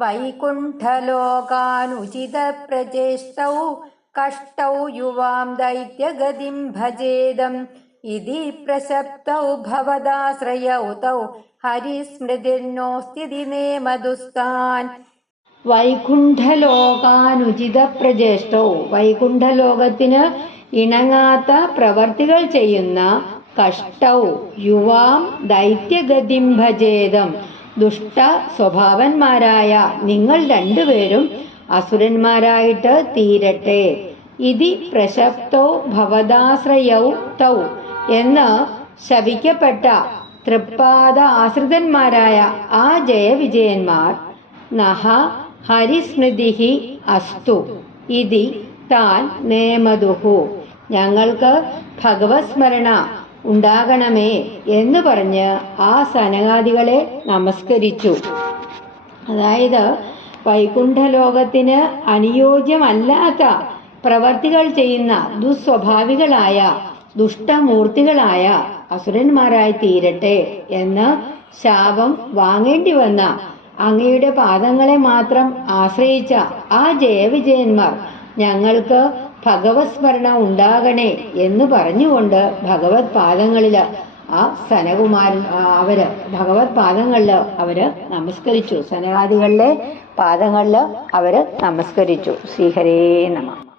वैकुण्ठलोकानुचितप्रचेष्टौ कष्टौ युवां दैत्यगतिं भजेदम् इति प्रशप्तौ भवदाश्रयौ तौ हरिस्मृतिर्नोऽस्त्यति नेमदुस्तान् വൈകുണ്ഠലോകാനുചിത പ്രജേഷ്ടോ വൈകുണ്ഠലോകത്തിന് ഇണങ്ങാത്ത പ്രവർത്തികൾ ചെയ്യുന്ന കഷ്ടൗ യുവാം ദൈത്യഗതിം ഭജേദം ദുഷ്ട സ്വഭാവന്മാരായ നിങ്ങൾ രണ്ടുപേരും അസുരന്മാരായിട്ട് തീരട്ടെ. ഇതി പ്രശക്തോ ഭവദാശ്രയൗ തൗ എന്ന് ശപിക്കപ്പെട്ട തൃപ്പാദ ആശ്രിതന്മാരായ ആ ജയവിജയന്മാർ നഹ ഹരിസ്മൃതി അസ്തു. ഇതി താൻ നേമതുഹു. ഞങ്ങൾക്ക് ഭഗവത് സ്മരണ ഉണ്ടാകണമേ എന്ന് പറഞ്ഞ് ആ സനകാദികളെ നമസ്കരിച്ചു. അതായത് വൈകുണ്ഠലോകത്തിന് അനുയോജ്യമല്ലാത്ത പ്രവർത്തികൾ ചെയ്യുന്ന ദുസ്വഭാവികളായ ദുഷ്ടമൂർത്തികളായ അസുരന്മാരായി തീരട്ടെ എന്ന് ശാപം വാങ്ങേണ്ടി വന്ന അങ്ങയുടെ പാദങ്ങളെ മാത്രം ആശ്രയിച്ച ആ ജയവിജയന്മാർ ഞങ്ങൾക്ക് ഭഗവത് സ്മരണ ഉണ്ടാകണേ എന്ന് പറഞ്ഞുകൊണ്ട് ഭഗവത് പാദങ്ങളിൽ ആ സനകുമാരൻ അവർ ഭഗവത് പാദങ്ങളിൽ അവർ നമസ്കരിച്ചു. സനകാദികളിലെ പാദങ്ങളിൽ അവർ നമസ്കരിച്ചു. ശ്രീഹരേ നമ.